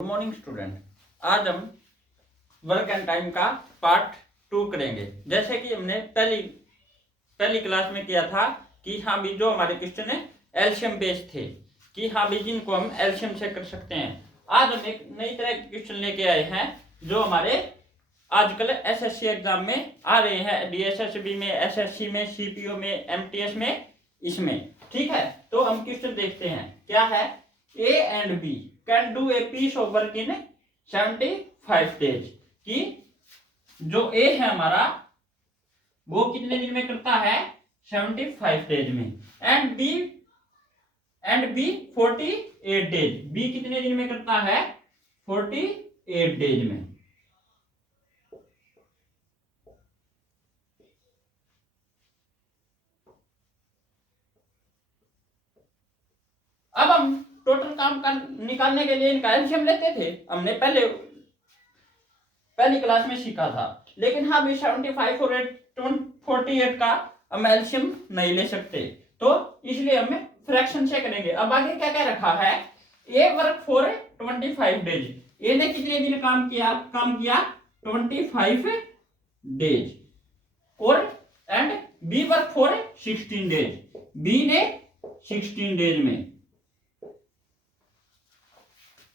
Good morning student. आज हम work and time का पार्ट 2 करेंगे। जैसे कि हमने पहली क्लास में किया था कि हाँ भी जो हमारे क्वेश्चन है एलसीएम बेस्ड थे कि हाँ भी जिनको हम एलसीएम से कर सकते हैं। आज हम एक नई तरह के क्वेश्चन लेके आए हैं जो हमारे आजकल एसएससी एग्जाम में आ रहे हैं, डीएसएसबी में, एसएससी में, सीपीओ में, एमटीएस में, इसमें। ठीक है, तो हम क्वेश्चन देखते हैं। क्या है? A and B can do a piece of work in 75 days. कि जो ए है हमारा वो कितने दिन में करता है? 75 डेज में। And B 48 days. बी कितने दिन में करता है? 48 डेज में। अब हम टोटल काम का निकालने के लिए इनका एलसीएम लेते थे, हमने पहली क्लास में सीखा था। लेकिन हाँ भी 75 और 48 का हम एलसीएम नहीं ले सकते, तो इसलिए हम फ्रैक्शन से करेंगे। अब आगे क्या क्या रखा है? A work for 25 days. A ने कितने दिन काम किया? 25 डेज। और and B work for 16 days. B ने 16 डेज में।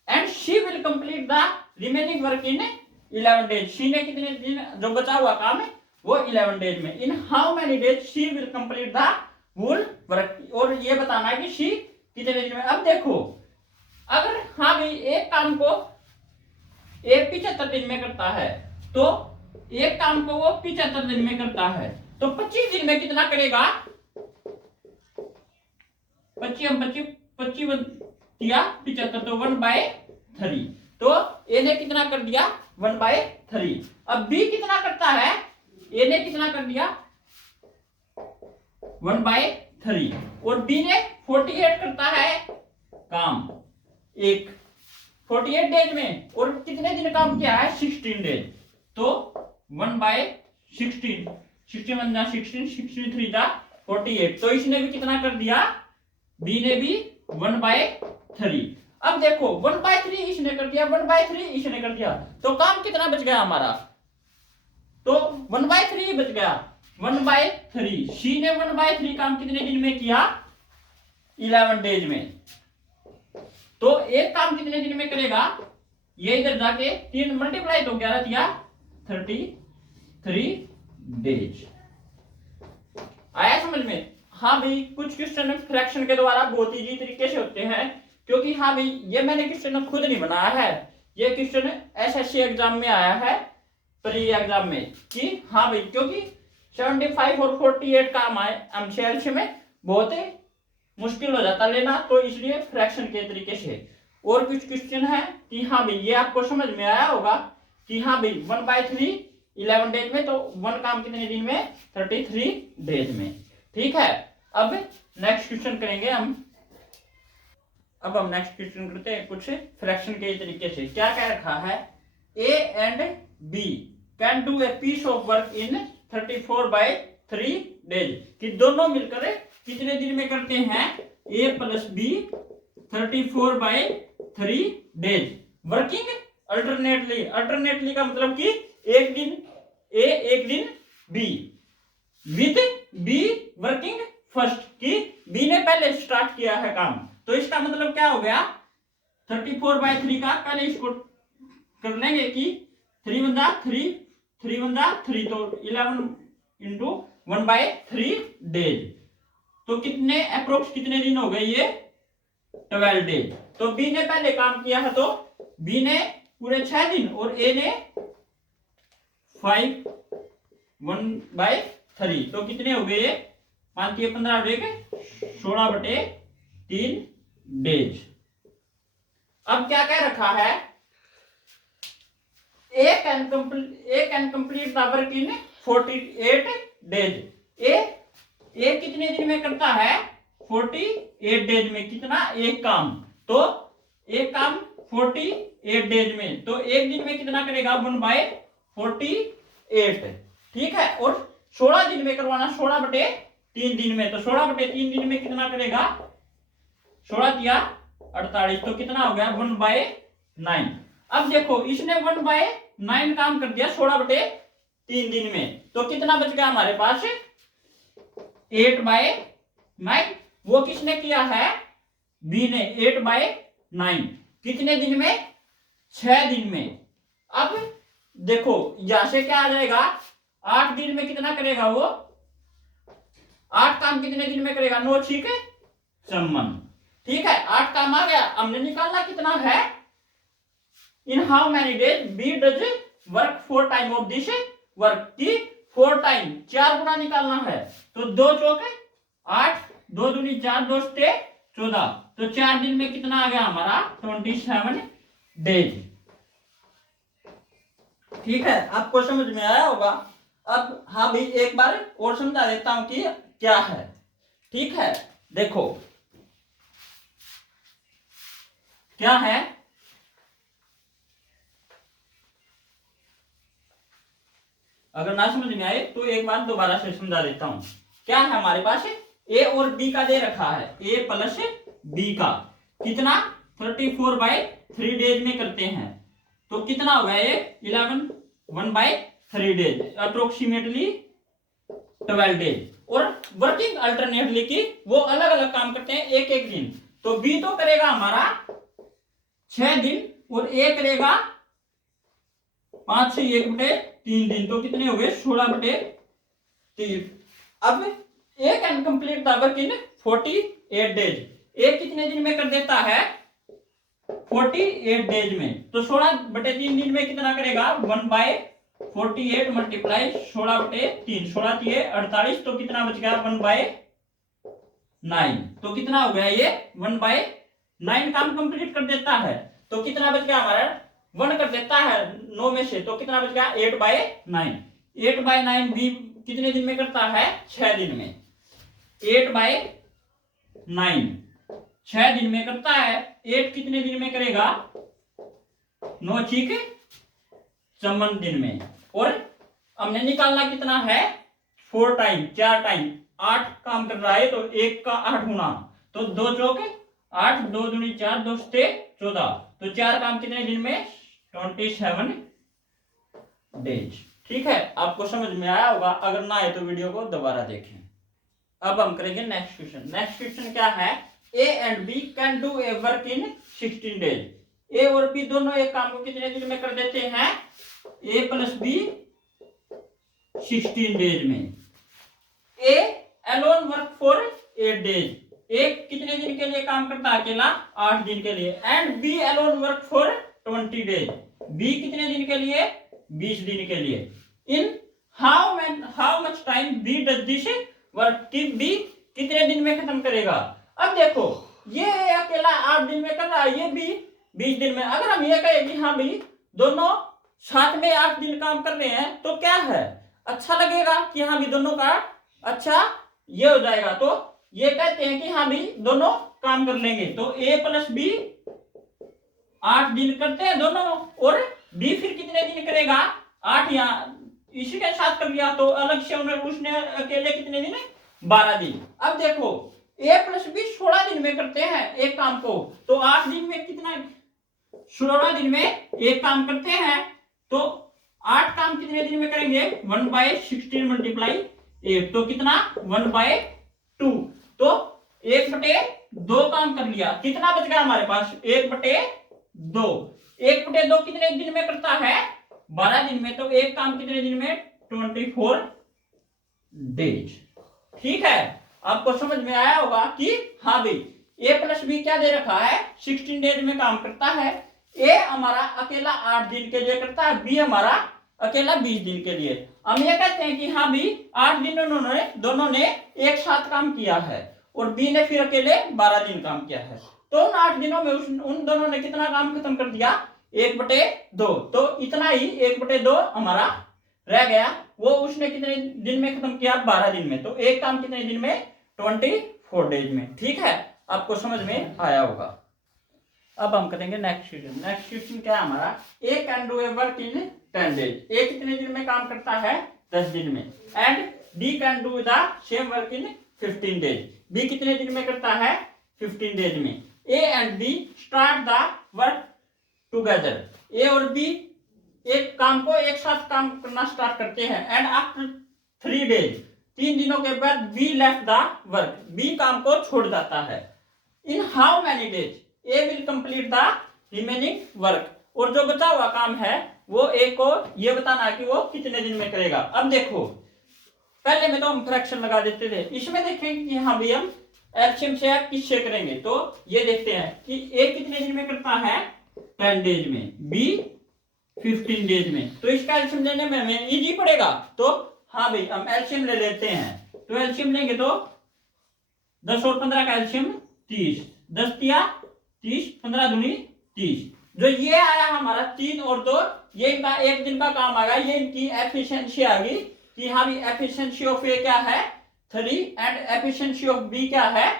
And she will complete the remaining work in 11 days. She ने कितने दिन जो बचा हुआ काम है वो 11 डेज में। In how many days she will complete the whole work. और ये बताना है कि शी कितने दिन में। अब देखो, अगर हाँ भाई एक काम को ए 75 दिन में करता है तो एक काम को वो 75 दिन में करता है, तो 25 दिन में कितना करेगा? 25 दिया 75, तो 1/3। तो ए ने कितना कर दिया? 1/3। अब बी कितना करता है? ए ने कितना कर दिया? 1/3। और बी ने 48 करता है काम एक 48 डेज में। और कितने दिन काम किया है? 16 डेज। तो 1/16, 61 16, 63 48। तो इसने भी कितना कर दिया? बी ने भी 1/3। अब देखो 1/3 इसने कर दिया, 1/3 इसने कर दिया, तो काम कितना बच गया हमारा? तो 1/3 बच गया। 1/3 सी ने 1/3 काम कितने दिन में किया? 11 डेज में। तो एक काम कितने दिन में करेगा? ये इधर जाके 3 मल्टीप्लाई तो 11 दिया 33 डेज। आया समझ में? हाँ भाई, कुछ क्वेश्चन फ्रैक्शन के द्वारा बहुत इजी तरीके से होते हैं, क्योंकि हाँ भाई ये मैंने क्वेश्चन खुद नहीं बनाया है, ये क्वेश्चन एसएससी एग्जाम में आया है, प्री एग्जाम में। कि हाँ भाई क्योंकि 75 और 48 का हमसे एलसीएम में बहुत मुश्किल हो जाता लेना, तो इसलिए फ्रैक्शन के तरीके से। और कुछ क्वेश्चन है कि हाँ भाई ये आपको समझ में आया होगा कि हाँ भाई 1/3 11 डेज में, तो 1 काम कितने दिन में? 33 डेज में। ठीक है, अब नेक्स्ट क्वेश्चन करेंगे हम। अब हम नेक्स्ट क्वेश्चन करते हैं कुछ फ्रैक्शन के तरीके से। क्या क्या रखा है? A and B can do a piece of work in 34/3 days. कि दोनों मिलकर कितने दिन में करते हैं? A plus B 34/3 days working alternately. Alternately का मतलब कि एक दिन ए एक दिन B, with B working first. की बी ने पहले स्टार्ट किया है काम, तो इसका मतलब क्या हो गया? 34/3 का पहले इसको कर लेंगे कि 3 × 3 3 × 3, तो 11 × 1/3 डेज। तो कितने अप्रोक्स कितने दिन हो गए? ये 12 डेज। तो बी ने पहले काम किया है, तो बी ने पूरे 6 दिन और ए ने 5 1/3। तो कितने हो गए? 5 × 15 हो गए 16/3 डेज। अब क्या क्या रखा है? A can complete the work in 48 days. A कितने दिन में करता है? 48 डेज में। कितना? एक काम। तो एक काम 48 डेज में, तो एक दिन में कितना करेगा? 1/48। ठीक है, और 16 दिन में करवाना, 16/3 दिन में, तो 16/3 दिन में कितना करेगा? 16 दिया 48, तो कितना हो गया? 1/3 9। अब देखो इसने 1/9 काम कर दिया 16/3 दिन में, तो कितना बच गया हमारे पास? 8/9। वो किसने किया है? बी ने 8/9। कितने दिन में? 6 दिन में। अब देखो यहां से क्या आ जाएगा? 8 दिन में कितना करेगा वो? 8 काम कितने दिन में करेगा? 9 ठीक है संबंध। ठीक है 8 काम आ गया। हमने निकालना कितना है? In how many days B does work 4 time of this work की 4 टाइम 4 गुना निकालना है। तो 2 चौके 8, 2 दूनी 4, 2 से 14। तो 4 दिन में कितना आ गया हमारा? 27 डेज। ठीक है आपको समझ में आया होगा। अब हाँ भाई एक बार और समझा देता हूं कि क्या है। ठीक है देखो क्या है, अगर ना समझ में आए तो एक बार दोबारा से समझा देता हूं। क्या है हमारे पास? ए और बी का दे रखा है, ए प्लस बी का कितना 34/3 डेज में करते हैं। तो कितना हो गया ये 11 1/3 डेज अप्रोक्सीमेटली 12 डेज। और वर्किंग अल्टरनेटली की वो अलग अलग काम करते हैं एक एक दिन। तो बी तो करेगा हमारा 6 दिन और ए करेगा 5 से 1/3 दिन। तो कितने हो गए? 16/3। अब A can complete the work in 48 days. A कितने दिन में कर देता है? 48 डेज में। तो 16/3 दिन में कितना करेगा? 1/48 मल्टीप्लाई 16/3, 16 3 48। तो कितना बच गया? 1/9। तो कितना हो गया ये? 1/9 काम कंप्लीट कर देता है। तो कितना बच गया हमारा? 1 कर देता है 9 में से। तो कितना बच गया? 8/9। 8/9 बी कितने दिन में करता है? 6 दिन में। 8/9 6 दिन में करता है। 8 कितने दिन में करेगा? 9 ठीक है संबंध दिन में। और हमने निकालना कितना है? 4 टाइम 4 टाइम 8 काम कर रहा है। तो 1 का 8 गुना। तो 2 चौके 8, 2 दूनी 4, 2 से 14। तो 4 काम कितने दिन में? 27 डेज। ठीक है आपको समझ में आया होगा। अगर ना आए तो वीडियो को दोबारा देखें। अब हम करेंगे नेक्स्ट क्वेश्चन। नेक्स्ट क्वेश्चन क्या है? A and B can do a work in 16 days. A और बी दोनों एक काम को कितने दिन में कर देते हैं? ए प्लस बी 16 डेज में। A alone work for 8 days. एक कितने दिन के लिए काम करता है अकेला? 8 दिन के लिए। And B alone work for 20 days. B कितने दिन के लिए? 20 दिन के लिए। In how much time B does this work की बी कितने दिन में खत्म करेगा? अब देखो ये अकेला 8 दिन में कर रहा है, ये भी 20 दिन में। अगर हम ये कहें कि हाँ भाई दोनों साथ में 8 दिन काम कर रहे हैं तो क्या है? अच्छा लगेगा कि हाँ भी दोनों का अच्छा ये हो जाएगा। तो ये कहते हैं कि हाँ भी दोनों काम कर लेंगे। तो ए प्लस बी 8 दिन करते हैं दोनों। और बी फिर कितने दिन करेगा? 8 यहाँ इसी के साथ कर लिया। तो अलग से उसने अकेले कितने दिन? 12 दिन। अब देखो ए प्लस बी 16 दिन में करते हैं एक काम को। तो 8 दिन में कितना? 16 दिन में एक काम करते हैं। तो 8 काम कितने दिन में करेंगे? 1/16 मल्टीप्लाई 8। तो कितना? 1/2। तो 1/2 काम कर लिया। कितना बच गया हमारे पास? 1/2। 1/2 कितने दिन में करता है? 12 दिन में। तो एक काम कितने दिन में? 24 डेज। ठीक है आपको समझ में आया होगा कि हाँ भाई ए प्लस बी क्या दे रखा है? 16 डेज में काम करता है। ए हमारा अकेला 8 दिन के लिए करता है, बी हमारा अकेला 20 दिन के लिए। हम ये कहते हैं कि हाँ भी 8 दिन दोनों ने एक साथ काम किया है और बी ने फिर अकेले 12 दिन काम किया है। तो उन 8 दिनों में उन दोनों ने कितना काम खत्म कर दिया? 1/2। तो इतना ही 1/2 हमारा रह गया। वो उसने कितने दिन में खत्म किया? 12 दिन में। तो एक काम कितने दिन में? 24 डेज में। ठीक है आपको समझ में आया होगा। अब हम करेंगे नेक्स्ट क्वेश्चन। नेक्स्ट क्वेश्चन क्या है हमारा? A can do a work in 10 days. A कितने दिन में काम करता है? 10 दिन में। And D can do the same work in 15 days. B कितने दिन में करता है? 15 डेज में। A and B start the work together. A और बी एक काम को एक साथ काम करना स्टार्ट करते हैं एंड आफ्टर 3 days 3 दिनों के बाद B left the work, B काम को छोड़ जाता है। In how many days A will complete the remaining work, और जो बचा हुआ काम है वो ए को ये बताना है कि वो कितने दिन में करेगा। अब देखो पहले में तो हम फ्रैक्शन लगा देते थे, इसमें देखेंगे कि हाँ भी हम एलसीएम से किससे करेंगे। तो ये देखते हैं कि ए कितने दिन में करता है 10 days में, बी 15 days में, तो इसका एलसीएम लेने में हमें इजी पड़ेगा। तो हाँ भाई हम एलसीएम ले लेते हैं, तो एलसीएम लेंगे तो 10 और 15 का एलसीएम 30, 10 तिया 30, 15 दूनी 30। जो ये आया हमारा 3 और 2, ये इनका एक दिन का काम आ गया, ये इनकी एफिशिएंसी आ गई कि हाँ भी एफिशिएंसी ऑफ ए क्या है 3 एंड एफिशिएंसी ऑफ बी क्या है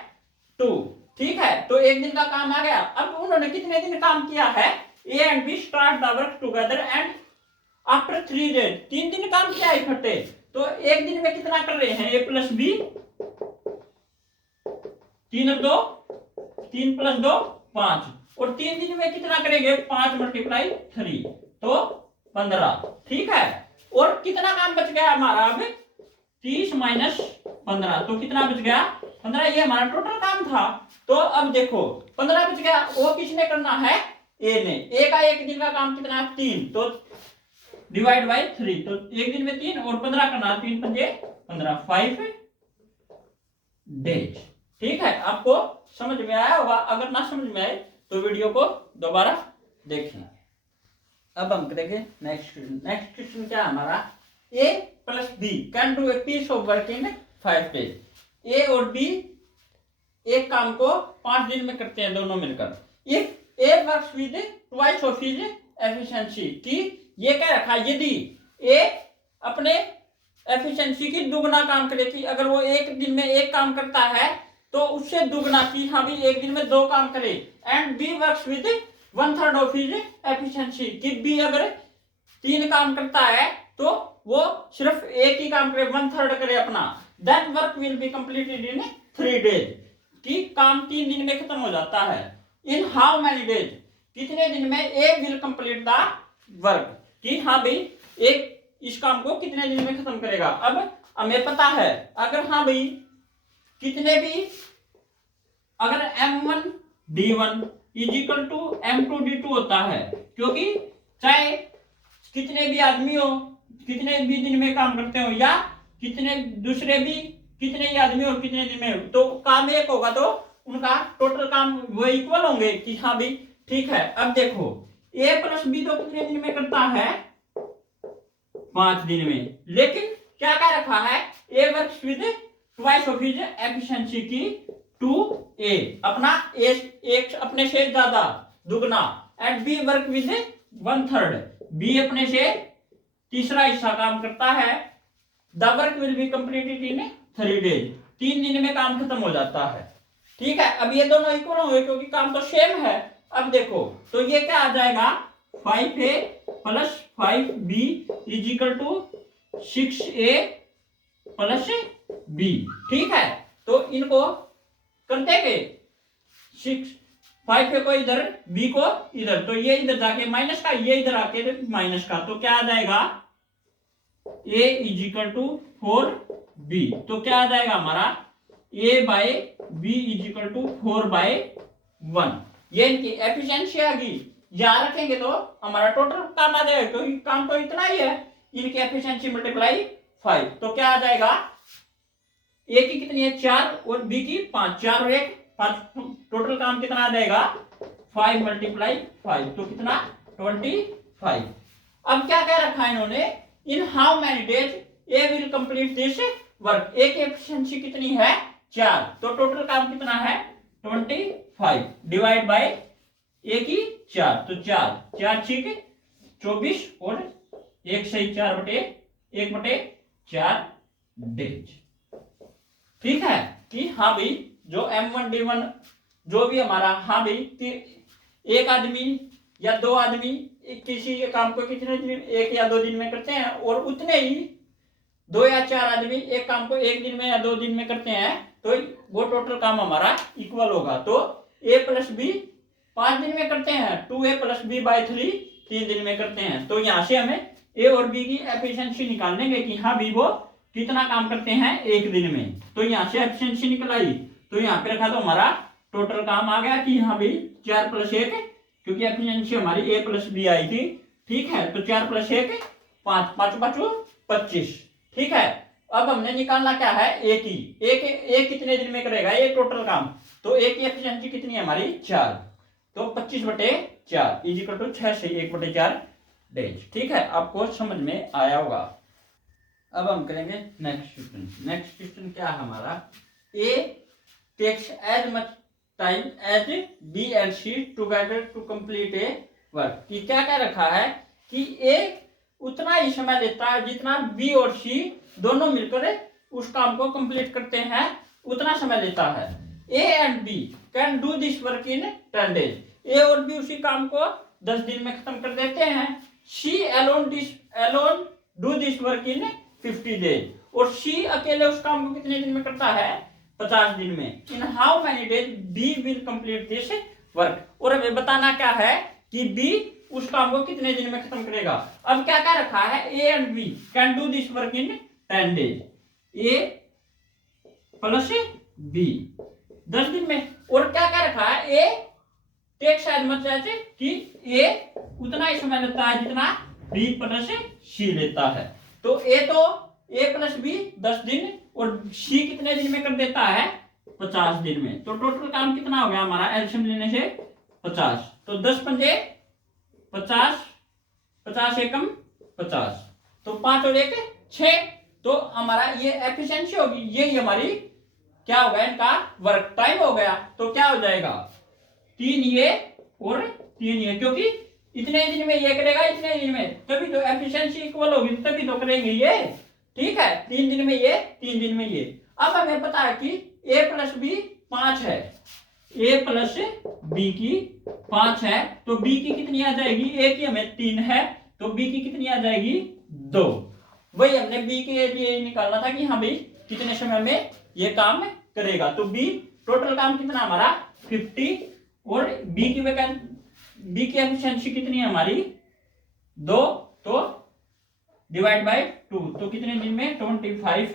2। ठीक है, तो एक दिन का काम आ गया। अब उन्होंने कितने दिन काम किया है, A and B start the work together and after 3 days 3 दिन काम किया इकट्ठे। तो एक दिन में कितना कर रहे हैं, ए प्लस बी 3 और 2 3 प्लस 2 5, और 3 दिन में कितना करेंगे 5 मल्टीप्लाई 3 तो 15। ठीक है, और कितना काम बच गया हमारा अब 30 माइनस 15, तो कितना बच गया 15। ये हमारा टोटल काम था। तो अब देखो 15 बच गया, वो किसने करना है ए ने। ए का एक दिन का काम कितना है 3, तो डिवाइड बाई 3, तो एक दिन में 3 और 15 करना 3 पंजे 15 5 days। ठीक है, आपको समझ में आया होगा, अगर ना समझ में आए तो वीडियो को दोबारा देखें। अब हम करेंगे नेक्स्ट क्वेश्चन। नेक्स्ट क्वेश्चन क्या है हमारा, A plus B can do a piece of work in 5 days। A और बी एक काम को 5 दिन में करते हैं दोनों मिलकर। If A works with twice of his efficiency, कि ये क्या रखा, यदि ए अपने एफिशिएंसी की दुगना काम करे, कि अगर वो एक दिन में एक काम करता है तो उससे दुगना, कि हाँ भी एक दिन में 2 काम करे। And B works with 1/3 of his efficiency, कि बी अगर 3 काम करता है तो वो सिर्फ एक ही काम करे, 1/3 करे अपना। Then work will be completed in 3 days, कि काम 3 दिन में खत्म हो जाता है। इन हाउ मैनी डेज कितने दिन में ए विल कंप्लीट द वर्क, कि हाँ भाई एक इस काम को कितने दिन में खत्म करेगा। अब हमें पता है अगर हाँ भाई कितने भी, अगर M1 D1 is equal to M2 D2 होता है, क्योंकि चाहे कितने भी आदमी हो, कितने भी दिन में काम करते हो, या कितने दूसरे भी कितने ही आदमी और कितने दिन में, तो काम एक होगा तो उनका टोटल काम वो इक्वल होंगे, कि हाँ भाई ठीक है। अब देखो ए प्लस बी तो कितने दिन में करता है 5 दिन में, लेकिन क्या क्या रखा है, A works with twice of his efficiency, की 2a अपना एक अपने से ज्यादा दुगना, and B work with 1/3 B अपने से तीसरा हिस्सा काम करता है। The work will be completed in 3 days 3 दिन में काम खत्म हो जाता है। ठीक है, अब ये दोनों इक्वल होंगे क्योंकि काम तो सेम है। अब देखो तो ये क्या आ जाएगा 5a plus 5b is equal to 6a plus b। ठीक है, तो इनको करते के 5a को इधर b को इधर, तो ये इधर जाके माइनस का, ये इधर आके माइनस का, तो क्या आ जाएगा a is equal to 4b। तो क्या आ जाएगा हमारा a by b is equal to 4/1। ये इनकी एफिशिएंसी आ गई, याद रखेंगे तो हमारा टोटल काम आ जाएगा, क्योंकि काम तो इतना ही है। इनकी एफिशिएंसी मल्टीप्लाई 5, तो क्या आ जाएगा ए की कितनी है 4 और बी की 5, 4 और 1 5, टोटल काम कितना आ जाएगा 5 × 5, तो कितना 25। अब क्या क्या रखा है इन्होंने, in how many days A will complete this work. A की एफिशिएंसी कितनी है 4, तो टोटल काम कितना है 25 डिवाइड बाय ए की 4, तो 4 6 24 और 1 सही 4/1/4 डेज। ठीक है, कि हाँ भाई जो M1 D1 जो भी हमारा, हाँ भाई कि एक आदमी या 2 आदमी किसी काम को कितने दिन, 1 या 2 दिन में करते हैं, और उतने ही 2 या 4 आदमी एक काम को 1 दिन में या 2 दिन में करते हैं, तो वो टोटल काम हमारा इक्वल होगा। तो a प्लस बी 5 दिन में करते हैं 2a + b/3 3 दिन में करते हैं। तो यहाँ से हमें ए और बी की एफिशिएंसी निकालने के कि हाँ भी वो कितना काम करते हैं एक दिन में। तो यहाँ से एफिशिएंसी निकल आई, तो यहाँ पे रखा तो हमारा टोटल काम आ गया कि हाँ भाई 4 + 1, क्योंकि एफिशिएंसी हमारी a + b आई थी। ठीक है, तो 4 + 1 5, 5 5 25। ठीक है, अब हमने निकालना क्या है ए की। एक कितने दिन में करेगा ये टोटल काम, तो ए की एफिशिएंसी कितनी है हमारी 4, तो 25/4 = 6 से 1/4 डेज। ठीक है, आपको समझ में आया होगा। अब हम करेंगे नेक्स्ट क्वेश्चन। नेक्स्ट क्वेश्चन क्या है हमारा, A takes as much time as B and C together to complete a work. कि क्या क्या रखा है कि ए उतना ही समय लेता है जितना बी और सी दोनों मिलकर उस काम को कंप्लीट करते हैं, उतना समय लेता है। A and B can do this work in 10 days. A और बी उसी काम को 10 दिन में खत्म कर देते हैं। C alone do this work in 50 days. और सी अकेले उस काम को कितने दिन में करता है 50 दिन में। In how many days B will complete this work. और हमें बताना क्या है कि बी उस काम को कितने दिन में खत्म करेगा। अब क्या क्या रखा है, A and B can do this work in 10 days. A plus B 10 दिन में। और क्या क्या रखा है, A takes as much as कि ए उतना ही समय लेता है जितना बी प्लस सी लेता है। तो ए प्लस बी 10 दिन और सी कितने दिन में कर देता है 50 दिन में। तो टोटल काम कितना हो गया हमारा एलसीएम लेने से 50। तो 10 पंजे 50, 50 एकम 50, तो 5 और 1 6। तो हमारा ये एफिशिएंसी होगी, यही हमारी क्या हो गया इनका वर्क टाइम हो गया। तो क्या हो जाएगा 3 ये और 3 ये, क्योंकि इतने दिन में ये करेगा इतने दिन में, तभी तो एफिशिएंसी इक्वल होगी, तभी तो करेंगे ये। ठीक है, 3 दिन में ये 3 दिन में ये। अब हमें पता है कि a + b 5 है, a + b की 5 है, तो b की कितनी आ जाएगी, a की हमें 3 है, तो b की कितनी आ जाएगी 2। वही हमने b के लिए निकालना था कि हाँ भाई कितने समय में ये काम करेगा। तो b टोटल काम कितना हमारा 50 और b की एफिशिएंसी कितनी है हमारी 2, तो डिवाइड बाय 2, तो कितने दिन में 25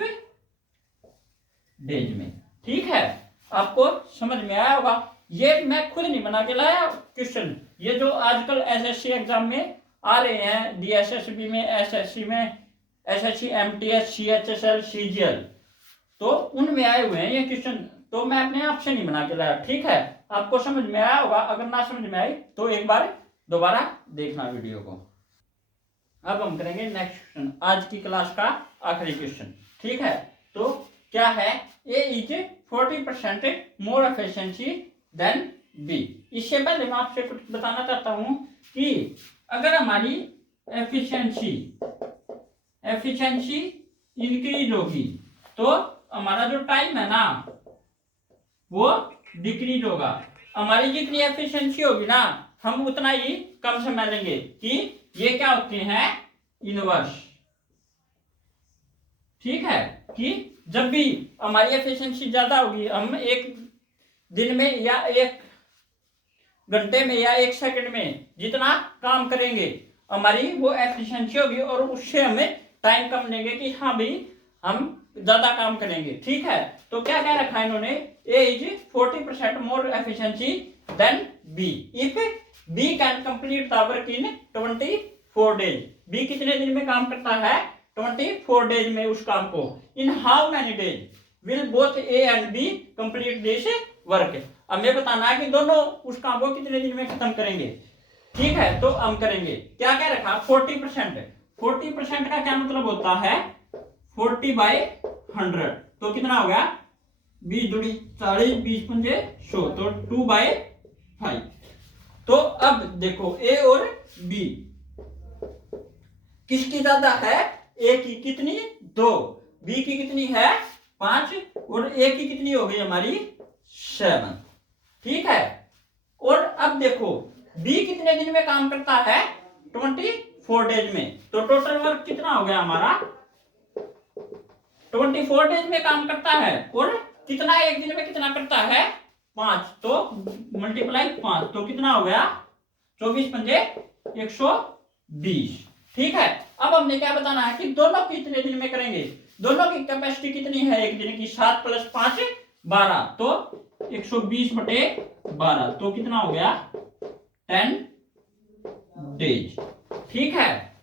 डेज में। ठीक है, आपको समझ में आया होगा। ये मैं खुद नहीं बना के लाया क्वेश्चन, ये जो आजकल एसएससी एग्जाम में आ रहे हैं, डीएसएसबी में, एसएससी में, एसएससी एमटीएस, सीएचएसएल, सीजीएल, तो उनमें आए हुए हैं ये क्वेश्चन। तो मैं अपने आप से नहीं बना के लाया। ठीक है, आपको समझ में आया होगा। अगर ना समझ में आई तो एक बार दोबारा देखना वीडियो को। अब हम करेंगे नेक्स्ट क्वेश्चन, आज की क्लास का आखिरी क्वेश्चन। ठीक है, तो क्या है, A is 40% more efficiency than B. इससे पहले मैं आपसे कुछ बताना चाहता हूं कि अगर हमारी एफिशिएंसी इंक्रीज होगी तो हमारा जो टाइम है ना वो डिक्रीज होगा। हमारी जितनी एफिशिएंसी होगी ना हम उतना ही कम समय लेंगे। कि ये क्या होते हैं इनवर्स। ठीक है, कि जब भी हमारी एफिशिएंसी ज्यादा होगी, हम एक दिन में या 1 घंटे में या 1 सेकंड में जितना काम करेंगे हमारी वो एफिशिएंसी होगी, और उससे हमें टाइम कम लेंगे कि हाँ भाई हम ज्यादा काम करेंगे। ठीक है, तो क्या क्या रखा है इन्होंने, A is 40% more efficiency than B if B can complete the work in 24 days. B कितने दिन में काम करता है 24 डेज में उस काम को। In how many days will both A and B complete this work. हमें बताना है कि दोनों उस काम को कितने दिन में खत्म करेंगे। ठीक है, तो हम करेंगे क्या क्या रखा 40%। 40% का क्या मतलब होता है 40/100, तो कितना हो गया 20 दूनी 40, 20 पंजे 100, तो 2/5। तो अब देखो ए और बी किसकी ज्यादा है, ए की कितनी 2, बी की कितनी है 5 और ए की कितनी हो गई हमारी 7। ठीक है, और अब देखो बी कितने दिन में काम करता है 24 डेज में, तो टोटल वर्क कितना हो गया हमारा 24 डेज में काम करता है। और कितना एक दिन में कितना करता है 5 तो मल्टीप्लाई 5 तो कितना हो गया 24 पंजे 120। ठीक है, अब हमने क्या बताना है कि दोनों कितने दिन में करेंगे। दोनों की कैपेसिटी कितनी है एक दिन की 7 + 5 12 तो 120/12 तो कितना हो गया 10 डेज। ठीक है,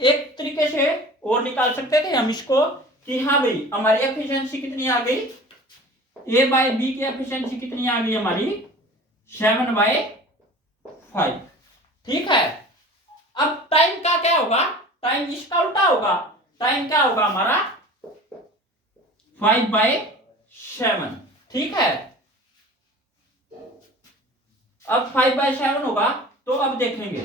एक तरीके से और निकाल सकते थे हम इसको कि हाँ भाई हमारी एफिशिएंसी कितनी आ गई, A/B की एफिशिएंसी कितनी आ गई हमारी 7/5। ठीक है, अब टाइम का क्या होगा, टाइम इसका उल्टा होगा, टाइम क्या होगा हमारा 5/7। ठीक है, अब 5/7 होगा तो अब देखेंगे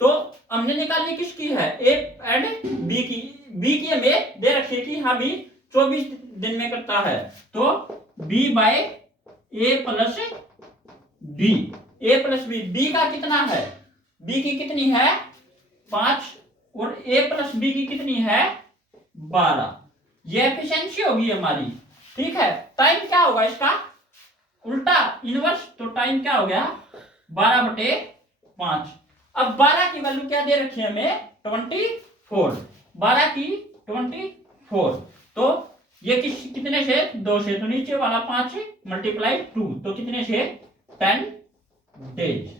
तो हमने निकालनी किसकी है ए एंड बी की। बी की हमें दे रखी है कि हाँ बी 24 दिन में करता है तो B/A + B, A + B। B का कितना है, B की कितनी है 5 और A + B की कितनी है 12। ये एफिशिएंसी होगी हमारी। ठीक है, टाइम क्या होगा इसका उल्टा इनवर्स तो टाइम क्या हो गया 12/5। अब 12 की वैल्यू क्या दे रखी है हमें 24, 12 की 24 तो ये कितने से 2 से तो नीचे वाला 5 × 2 तो कितने से 10 डेज।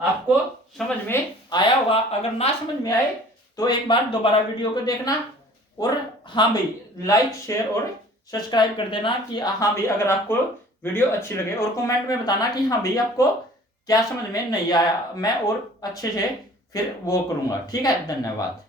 आपको समझ में आया होगा, अगर ना समझ में आए तो एक बार दोबारा वीडियो को देखना और हाँ भाई लाइक शेयर और सब्सक्राइब कर देना कि हाँ भाई अगर आपको वीडियो अच्छी लगे, और कमेंट में बताना कि हाँ भाई आपको क्या समझ में नहीं आया, मैं और अच्छे से फिर वो करूंगा। ठीक है, धन्यवाद।